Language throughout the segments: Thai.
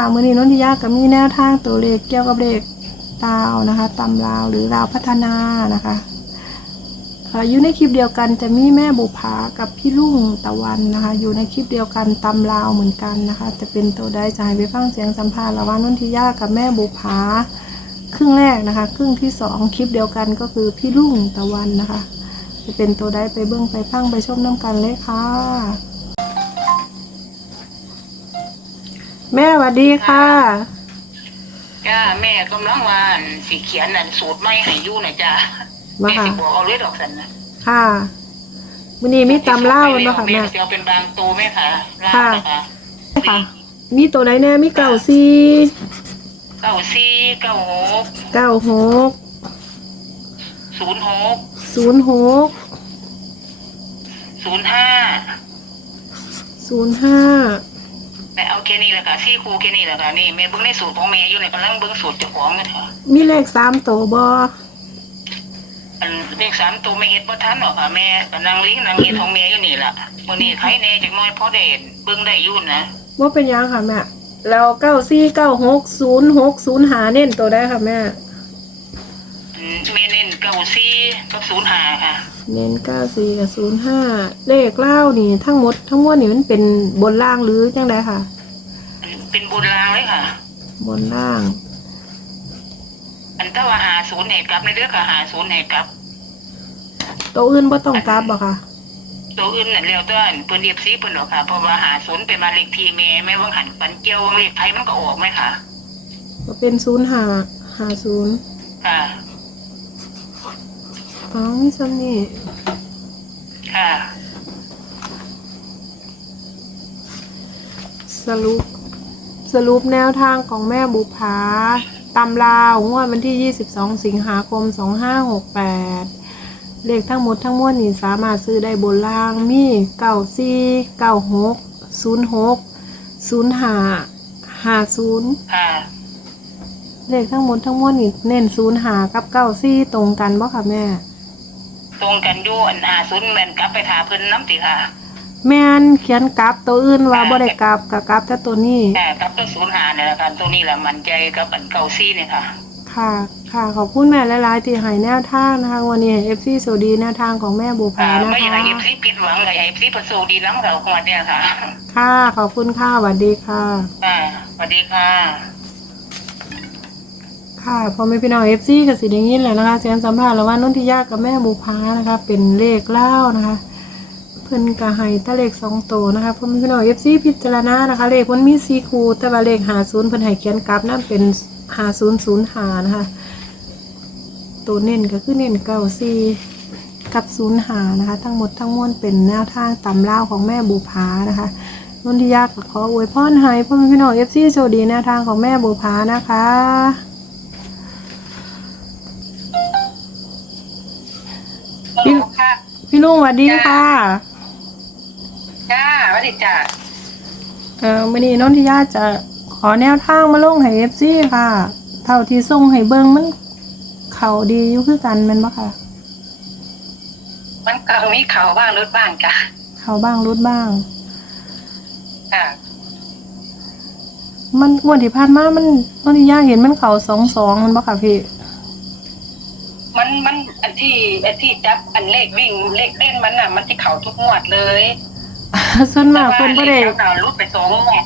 ค่ะมือนี้นนทิยาก็มีแนวทางตัวเลขเกี่ยวกับเลขดาวนะคะตำราวหรือราวพัฒนานะคะอยู่ในคลิปเดียวกันจะมีแม่บุภากับพี่ลุงตะวันนะคะ อยู่ในคลิปเดียวกันตำราวเหมือนกันนะคะ จะเป็นตัวใดจะให้ไปฟังเสียงสัมภาษณ์ระหว่างนนทิยากับแม่บุภาครึ่งแรกนะคะ ครึ่งที่สองคลิปเดียวกันก็คือพี่ลุงตะวันนะคะ จะเป็นตัวใดไปเบิ้องไปฟังไปชมน้ำกันเลยค่ะ แม่สวัสดีค่ะ จ้าแม่กำลังว่าอั่นสิเขียนนั่นสูตรไม่ให้อยู่นะจ้ามาแม่ค่ะ สิบอกเอาเลยดอกสันนะค่ะวันนี้มีตำเล่าเนาะค่ะแม่ แม่สิเอาเป็นบางตัวแม่ค่ะล่าค่ะนะคะค่ะ มีตัวไหนแน่มีเก่าซีเก้าสี่เก้าหกเก้าหกศูนย์หกศูนย์หกศูนย์ห้าศูนย์ห้า แม่เอาแค่นี้แหละค่ะสี่ครูแค่นี้แหละค่ะนี่แม่เบิ้งในสูตรของแม่อยู่ในกำลังเบิ้งสูตรเจ้าของนะค่ะมีเลขสามตัวบออันเลขสามตัวไม่เฮ็ดบ่ทันหรอกค่ะแม่กำลังลิงก์นางเฮ็ดของแม่อยู่นี่ล่ะมื้อนี้ใครแน่จักหน้อยพอได้เบิ้งได้อยู่นะว่าเป็นยังค่ะแม่แล้วเก้าซีเก้าหกศูนย์หกศูนย์หาเน้นตัวได้ค่ะแม่อืมแม่ เน้นเก้าสี่กับศูนย์ห้าค่ะ เน้นเก้าซีกับศูนย์ห้าเลขเล่านี่ทั้งหมดทั้งมวลนี่มันเป็นบนล่างหรือจังไดค่ะอันเป็นบุญรางเลยค่ะ บนล่าง อันถ้าว่าหาศูนย์เหตุกลับในเรื่องค่ะหาศูนย์เหตุกลับ ตัวอื่นบ่ต้องกลับบ่ค่ะ ตัวอื่นนั่นแล้วตัวอันเพิ่นเรียบซีเพิ่นหรอกค่ะเพราะว่าหาศูนย์เป็นมานเลขที่แม่แม่วังหันปันเกี่ยววังเลขไทยมันก็ออกไหมค่ะก็เป็นศูนย์หาหาศูนย์ค่ะ อ๋อมีซ้ำนี่ค่ะ สรุป สรุปแนวทางของแม่บุภาตำลาวงวดวันที่ 22 สิงหาคม 2568 เลขทั้งหมดทั้งมวลนี่สามารถซื้อได้บนล่างมีเก้าสี่เก้าหกศูนย์หกศูนย์ห้าห้าศูนย์ค่ะเลขทั้งหมดทั้งมวลนี่เน้นศูนย์หากับเก้าสี่ตรงกันบ่ค่ะแม่ ตรงกันอยู่อันหาศูนย์แม่นกลับไปถาเพิ่นน้ำติค่ะแม่นเขียนกลับตัวอื่นว่าบ่ได้กลับกับกลับแต่ตัวนี้ แต่กลับตัวศูนย์หาเนี่ยแหละค่ะตัวนี้แหละมันใจกับอันเก่าซี่เนี่ยค่ะ ค่ะ ค่ะขอบคุณแม่หลายๆที่ให้แนวทางนะคะวันนี้เอฟซีสวัสดีแนวทางของแม่บุอ่าภานะไม่อยากคะให้เอฟซีผิดหวังเลยให้เอฟซีประสบดีน้ำเราของวันเนี่ยค่ะค่ะขอบคุณค่ะสวัสดีค่ะค่ะสวัสดีค่ะ ค่ะพอไม่พี่น้องเอฟซีกับสิอย่างนี้แหละนะคะเสียงสัมภาษณ์ระหว่างนุ่นทิยากกับแม่บุภานะคะ เป็นเลขเล่านะคะ เพิ่นกะให้ตะเลขสองโตวนะคะพอไม่พี่น้องเอฟซีพิจารณานะคะ เลขมันมีสีคูแต่ว่าเลขหาศูนย์เพิ่นให้เขียนกลับนั่นเป็นหาศูนย์ศูนย์หานะคะ ตัวเน้นก็คือเน้นเก้าซีกับศูนย์หานะคะ ทั้งหมดทั้งมวลเป็นแนวทางตำเล่าของแม่บุภานะคะนุ่นทิยาก็ขออวยพรให้พ่อแม่พี่น้องเอฟซีโชคดีแนวทางของแม่บุภานะคะ ฮัลโหลค่ะ พี่ลุงสวัสดีค่ะ จ้าสวัสดีจ้าเอ่อวันนี้น้องทิยาจะขอแนวทางมาลงให้เอฟซีค่ะ เท่าที่ส่งให้เบิ้งมัน เข่าดีอยู่คือกันแมันบ่ค่ะ มันก็มีเขาบ้างรถบ้างจ้ะเข่าบ้างรุดบ้างค่ะมันงวันที่ผ่านมามันน้องทิยาเห็นมันเข่าสองสองมันบ่ค่ะพี่ มันมันอันที่อันที่จับอันเลขวิ่งเลขเล่นมันอะ มันที่เขาทุกงวดเลยส่วนมากเพิ่นบ่ได้แต่ว่าเลขเจ้าหน้ารุดไปสองงวด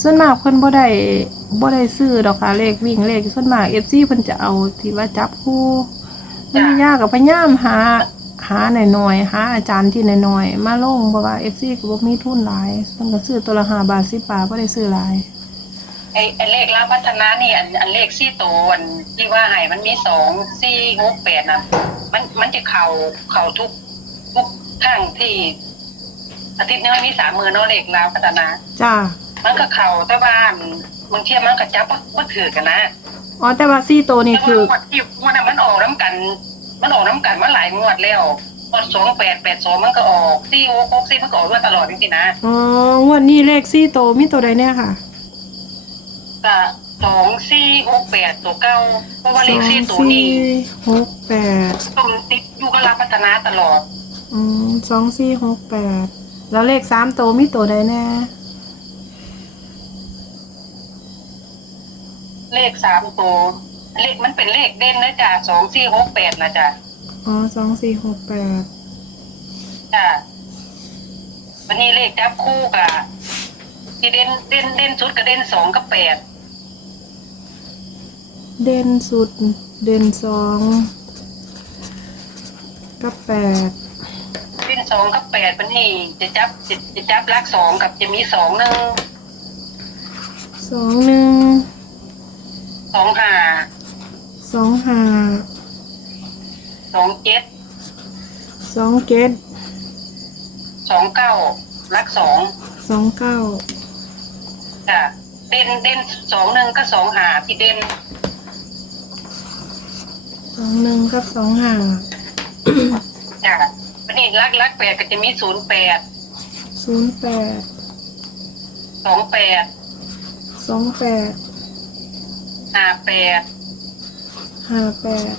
ส่วนมากเพิ่นบ่ได้บ่ได้ซื้อดอกค่ะเลขวิ่งเลขส่วนมาก FC เพิ่นจะเอาที่ว่าจับคู่น้องทิยาก็พยายามหา หาหน่อยๆหาอาจารย์ที่น้อยๆมาลงเพราะว่า FC ก็บ่มีทุนหลายเพิ่นก็ซื้อตัวละ5บาท10บาทบ่ได้ซื้อหลาย ไอ้ไอ้เลขลาพัฒนานี่อันอันเลขสี่ตัวอันที่ว่าให้มันมีสองสี่หกแปดนะมันมันจะเข่าเข่าทุกทุกข้างที่ อาทิตย์นึงมันมีสามมือเนาะเลขลาวพัฒนา จ้ามันก็เข่าแต่ว่าบางเที่ยมันก็จับว่าถือกันนะอ๋อแต่ว่าซี่ตัวนี่แต่คือว่างวดที่งวดนั้นมันออกน้ำกัน มันออกน้ำกันมาหลายงวดแล้วพอสองแปดแปดสองมันก็ออกซี่โอ้โหซี่มันก็ออกมาตลอดจริงๆนะอ๋องวดนี้เลขซี่ตัวมีตัวใดเนี่ยค่ะ ก็สองซี่หกแปดตัวเก้าเพราะว่าเลขซี่ตัวนี้หกแปดต้องติดอยู่กับลาพัฒนาตลอดอืมสองสี่หกแปดแล้วเลขสามตัวมีตัวใดแน่ เลขสามตัวเลขมันเป็นเลขเด่นนะจ้ะสองสี่หกแปดนะจ้ะอ๋อสองสี่หกแปดจ้ะวันนี้เลขจับคู่กับที่เด่นเด่นเด่นสุดกับเด่นสองกับแปด เด่นสุด เด่นสองกับแปดเด่นสองกับแปดวันนี้จะจับจะจะจับลักสองกับจะมีสองหนึ่งสองหนึ่งสองห้าสองห้าสองเจ็ดสองเจ็ดสองเก้าลักสองสองเก้าจ้ะเด่นเด่นสองหนึ่งก็สองห้าที่เด่น สองหนึ่งกับสองห้าจ้ะวันนี้ลักลักแปดก็จะมีศูนย์แปดศูนย์แปดสองแปดสองแปดห้าแปดห้าแปด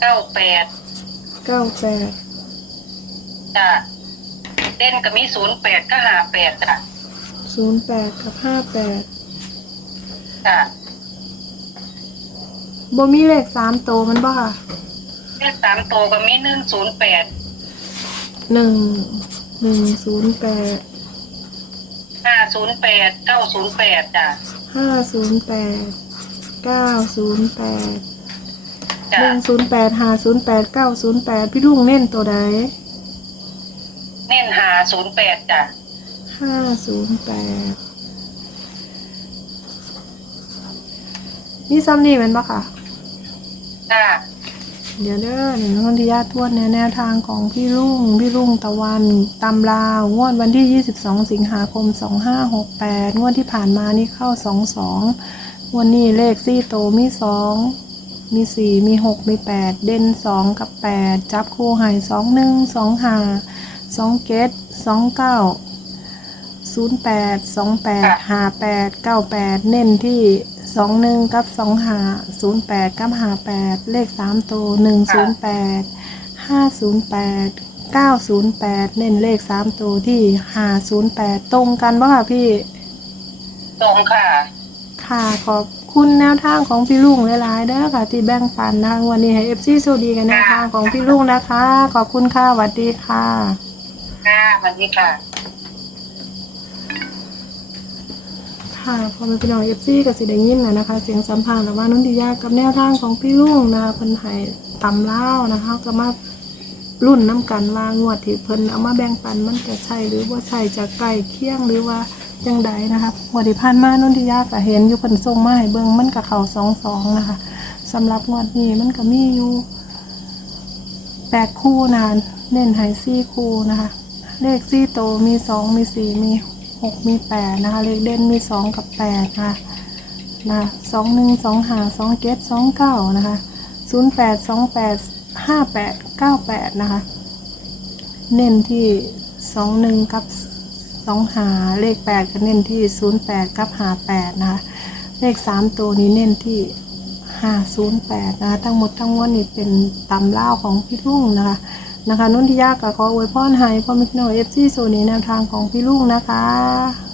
เก้าแปดเก้าแปดจ้ะเด่นก็มีศูนย์แปดก็ห้าแปดจ้ะศูนย์แปดกับห้าแปดจ้ะ บ่มีเลขสามโตวมันบ่ค่ะเลขสามตัวก็มีหนึ่งศูนย์แปดหนึ่งหนึ่งศูนย์แปดห้าศูนย์แปดเก้าศูนย์แปดจ้ะห้าศูนย์แปดเก้าศูนย์แปดจ้ะหนึ่งศูนย์แปดห้าศูนย์แปดเก้าศูนย์แปดพี่ลุงเน้นตัวใดเน้นหาศูนย์แปดจ้ะห้าศูนย์แปด นี่ซ้ำนี่แมันปะค่ะ จ้ะเดี๋ยวเด้อหนึ่งคนที่ญาติทวดในแนวทางของพี่ลุงพี่ลุงตะวันตำลาวงวดวันที่ 22 สิงหาคม 2568 งวดที่ผ่านมานี่เข้า 22งวันนี้เลขซี่โตมี 2 มี 4 มี 6 มี 8 เด่น 2 กับ 8 จับคู่ใหาย 2 1 2 5 2เกต2 9 0 8 2 8 5 8 9 8 เน้นที่ สองหนึ่งกับสองหาศูนย์แปดกับหาแปดเลขสามตัวหนึ่งศูนย์แปดห้าศูนย์แปดเก้าศูนย์แปดเน้นเลขสามตัวที่หาศูนย์แปดตรงกันปะค่ะพี่ ตรงค่ะ ค่ะขอบคุณแนวทางของพี่ลุงหลายๆเด้อค่ะ ที่แบ่งปันทางวันนี้ให้เอฟซีโชคดีกันแนวทางของพี่ลุงนะคะ ขอบคุณค่ะสวัสดีค่ะ ค่ะสวัสดีค่ะ ค่ะพอเป็นพี่น้องเอฟซีกับสิได้ยินนะนะคะ เสียงสัมภาษณ์ระหว่านุ่นทิยากับแนวทางของพี่ลุงนะคะเพิ่นให้ตำเล่านะคะก็มารุ่นน้ำกันว่างวดที่เพิ่นเอามาแบ่งปันมันจะใช่หรือว่าใช่จะใกล้เคียงหรือว่าจังใดนะคะงวดที่ผ่านมานุ่นทิยาก็เห็นอยู่เพิ่นส่งมาให้เบิ่งมันกับเขาสองสองนะคะสำหรับงวดนี้มันก็มีอยู่แปดคู่นานเน้นให้สี่คู่นะคะ เลขสี่โตมีสองมีสี่มี หกมีแปดนะคะ เลขเด่นมีสองกับแปดนะคะนะสองหนึ่งสองห้าสองเจ็ดสองเก้านะคะศูนย์แปดสองแปดห้าแปดเก้าแปดนะคะ เน้นที่สองหนึ่งกับสองหาเลขแปดก็เน้นที่ศูนย์แปดกับหาแปดนะคะ เลขสามตัวนี้เน้นที่ห้าศูนย์แปดนะคะ ทั้งหมดทั้งมวลนี่เป็นตำเล่าของพี่รุ่งนะคะ นะคะ นุ่นที่ยากกับขออวยพรให้พ่อมิกโนเอฟซีโซนีแนวทางของพี่ลุงนะคะ